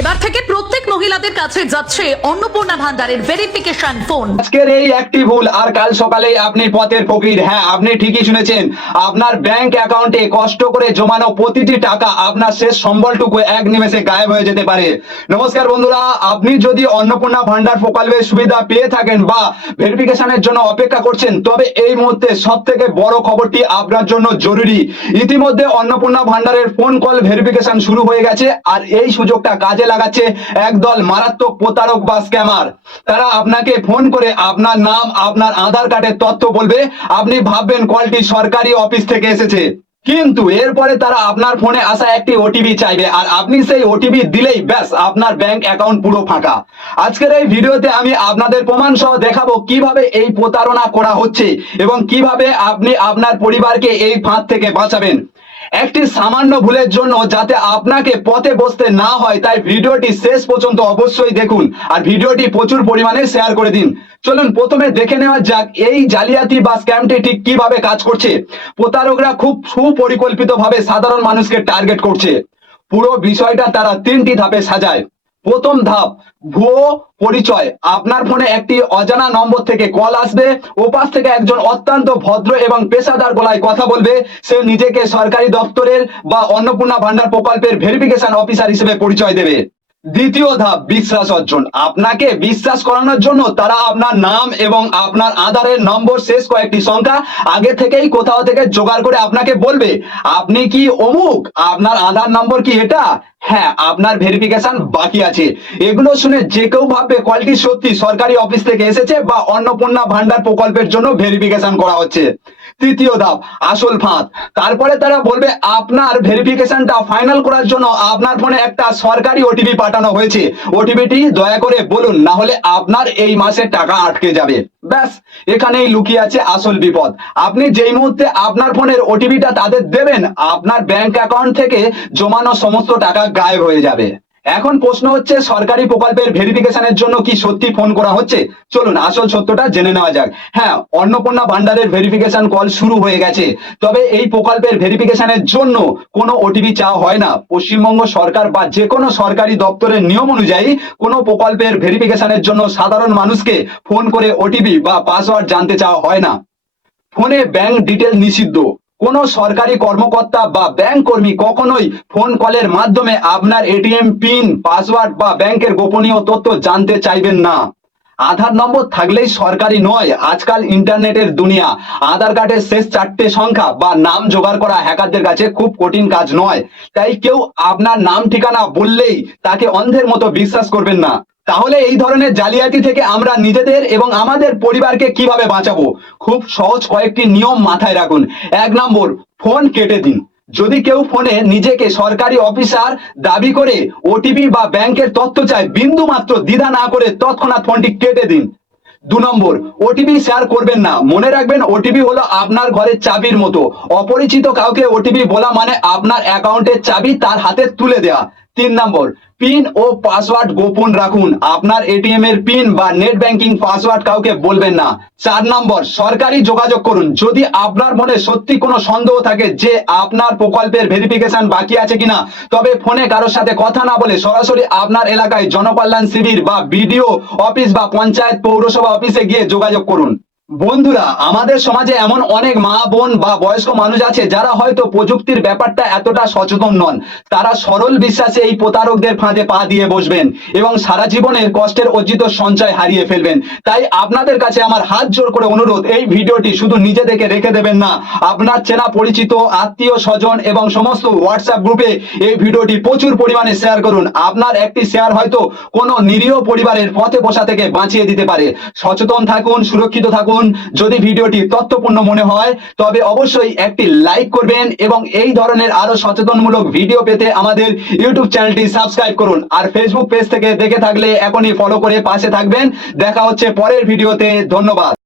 এবার থেকে প্রত্যেক মহিলাদের কাছে যাচ্ছে অন্নপূর্ণা ভান্ডারের ভেরিফিকেশন ফোন। আজকের এই একটি ভুল আর কাল সকালে আপনি পথের ফকির। হ্যাঁ, আপনি ঠিকই শুনেছেন। আপনার ব্যাংক অ্যাকাউন্টে কষ্ট করে জমানো প্রতিটি টাকা আপনার শেষ সম্বলটুকু এক নিমেষে গায়েব হয়ে যেতে পারে। নমস্কার বন্ধুরা, আপনি যদি অন্নপূর্ণা ভান্ডার প্রকল্পের সুবিধা পেয়ে থাকেন বা ভেরিফিকেশনের জন্য অপেক্ষা করছেন, তবে এই মুহূর্তে সব থেকে বড় খবরটি আপনার জন্য জরুরি। ইতিমধ্যে অন্নপূর্ণা ভান্ডারের ফোন কল ভেরিফিকেশন শুরু হয়ে গেছে, আর এই সুযোগটা কাজে লাগাচ্ছে একদল মারাত্মক প্রতারক বা স্ক্যামার। তারা আপনাকে ফোন করে আপনার নাম, আপনার আধার কার্ডের তথ্য বলবে। আপনি ভাববেন কলটি সরকারি অফিস থেকে এসেছে, কিন্তু এরপরে তারা আপনার ফোনে আসা একটি ওটিপি চাইবে, আর আপনি সেই ওটিপি দিলেই ব্যাস আপনার ব্যাংক অ্যাকাউন্ট পুরো ফাঁকা। আজকের এই ভিডিওতে আমি আপনাদের প্রমাণ সহ দেখাবো কিভাবে এই প্রতারণা করা হচ্ছে এবং কিভাবে আপনি আপনার পরিবারকে এই ফাঁদ থেকে বাঁচাবেন। একটি সামান্য ভুলের জন্য যাতে আপনাকে পথে বসতে না হয়, তাই ভিডিওটি শেষ পর্যন্ত অবশ্যই দেখুন আর ভিডিওটি প্রচুর পরিমাণে শেয়ার করে দিন। চলুন প্রথমে দেখে নেওয়া যাক এই জালিয়াতি বা স্ক্যামটি ঠিক কিভাবে কাজ করছে। প্রতারকরা খুব সুপরিকল্পিতভাবে সাধারণ মানুষকে টার্গেট করছে। পুরো বিষয়টা তারা তিনটি ধাপে সাজায়। প্রথম ধাপ, ভুয়ো পরিচয়। আপনার ফোনে একটি অজানা নম্বর থেকে কল আসবে। ওপাশ থেকে একজন অত্যন্ত ভদ্র এবং পেশাদার গলায় কথা বলবে। সে নিজেকে সরকারি দপ্তরের বা অন্নপূর্ণা ভান্ডার প্রকল্পের ভেরিফিকেশন অফিসার হিসেবে পরিচয় দেবে। দ্বিতীয় ধাপ, বিশ্বাস অর্জন। আপনাকে বিশ্বাস করানোর জন্য তারা আপনার নাম এবং আপনার আধারের নম্বর শেষ কয়েকটি সংখ্যা আগে থেকেই কোথাও থেকে জোগাড় করে আপনাকে বলবে, আপনি কি অমুক, আপনার আধার নম্বর কি এটা, হ্যাঁ আপনার ভেরিফিকেশন বাকি আছে। এগুলো শুনে যে কেউ ভাববে কলটি সত্যি সরকারি অফিস থেকে এসেছে বা অন্নপূর্ণা ভান্ডার প্রকল্পের জন্য ভেরিফিকেশন করা হচ্ছে। তৃতীয় ধাপ, আসল ফাঁদ। তারপরে তারা বলবে আপনার ভেরিফিকেশনটা ফাইনাল করার জন্য আপনার ফোনে একটা সরকারি ওটিপি পাঠানো হয়েছে, ওটিপিটি দয়া করে বলুন, না হলে আপনার এই মাসের টাকা আটকে যাবে। ব্যাস, এখানেই লুকিয়ে আছে আসল বিপদ। আপনি যেই মুহূর্তে আপনার ফোনের ওটিপিটা তাদের দেবেন, আপনার ব্যাংক অ্যাকাউন্ট থেকে জমানো সমস্ত টাকা গায়েব হয়ে যাবে। এখন প্রশ্ন হচ্ছে, সরকারি প্রকল্পের ভেরিফিকেশনের জন্য কি সত্যি ফোন করা হচ্ছে? চলুন আসল সত্যটা জেনে নেওয়া যাক। হ্যাঁ, অন্নপূর্ণা ভান্ডারের ভেরিফিকেশন কল শুরু হয়ে গেছে, তবে এই প্রকল্পের ভেরিফিকেশনের জন্য কোনো ওটিপি চাওয়া হয় না। পশ্চিমবঙ্গ সরকার বা যে কোনো সরকারি দপ্তরের নিয়ম অনুযায়ী কোনো প্রকল্পের ভেরিফিকেশনের জন্য সাধারণ মানুষকে ফোন করে ওটিপি বা পাসওয়ার্ড জানতে চাওয়া হয় না। ফোনে ব্যাংক ডিটেল নিষিদ্ধ। কোন সরকারি কর্মকর্তা বা ব্যাংক কর্মী কখনোই ফোন কলের মাধ্যমে আপনার এটিএম পিন, পাসওয়ার্ড বা ব্যাংকের গোপনীয় তথ্য জানতে চাইবেন না। আধার নম্বর থাকলেই সরকারি নয়। আজকাল ইন্টারনেটের দুনিয়া। আধার কার্ডের শেষ চারটে সংখ্যা বা নাম জোগাড় করা হ্যাকারদের কাছে খুব কঠিন কাজ নয়। তাই কেউ আপনার নাম ঠিকানা বললেই তাকে অন্ধের মতো বিশ্বাস করবেন না। তাহলে এই ধরনের জালিয়াতি থেকে আমরা নিজেদের এবং আমাদের পরিবারকে কিভাবে বাঁচাবো? খুব সহজ কয়েকটি নিয়ম মাথায় রাখুন। 1 নম্বর, ফোন কেটে দিন। যদি কেউ ফোনে নিজেকে সরকারি অফিসার দাবি করে ওটিপি বা ব্যাংকের তথ্য চায়, বিন্দু মাত্র দ্বিধা না করে তৎক্ষণাৎ ফোনটি কেটে দিন। 2 নম্বর, ওটিপি শেয়ার করবেন না। মনে রাখবেন, ওটিপি হলো আপনার ঘরের চাবির মতো। অপরিচিত কাউকে ওটিপি বলা মানে আপনার অ্যাকাউন্টের চাবি তার হাতে তুলে দেওয়া। 3 নম্বর, পিন ও পাসওয়ার্ড গোপন রাখুন। আপনার এটিএম এর পিন বা নেট ব্যাংকিং পাসওয়ার্ড কাউকে বলবেন না। 4 নম্বর, সরকারি যোগাযোগ করুন। যদি আপনার মনে সত্যি কোনো সন্দেহ থাকে যে আপনার প্রকল্পের ভেরিফিকেশন বাকি আছে কিনা, তবে ফোনে কারোর সাথে কথা না বলে সরাসরি আপনার এলাকায় জনকল্যাণ শিবির বা বিডিও অফিস বা পঞ্চায়েত পৌরসভা অফিসে গিয়ে যোগাযোগ করুন। বন্ধুরা, আমাদের সমাজে এমন অনেক মা, বোন বা বয়স্ক মানুষ আছে যারা হয়তো প্রযুক্তির ব্যাপারটা এতটা সচেতন নন। তারা সরল বিশ্বাসে এই প্রতারকদের ফাঁদে পা দিয়ে বসবেন এবং সারা জীবনের কষ্টের অর্জিত সঞ্চয় হারিয়ে ফেলবেন। তাই আপনাদের কাছে আমার হাত জোর করে অনুরোধ, এই ভিডিওটি শুধু নিজেদেরকে রেখে দেবেন না, আপনার চেনা পরিচিত, আত্মীয় স্বজন এবং সমস্ত হোয়াটসঅ্যাপ গ্রুপে এই ভিডিওটি প্রচুর পরিমাণে শেয়ার করুন। আপনার একটি শেয়ার হয়তো কোনো নিরীহ পরিবারের পথে বসা থেকে বাঁচিয়ে দিতে পারে। সচেতন থাকুন, সুরক্ষিত থাকুন। যদি ভিডিওটি তথ্যপূর্ণ মনে হয় তবে অবশ্যই একটি লাইক করবেন এবং এই ধরনের আরো সচেতনমূলক ভিডিও পেতে আমাদের ইউটিউব চ্যানেলটি সাবস্ক্রাইব করুন। আর ফেসবুক পেজ থেকে দেখে থাকলে এখনই ফলো করে পাশে থাকবেন। দেখা হচ্ছে পরের ভিডিওতে। ধন্যবাদ।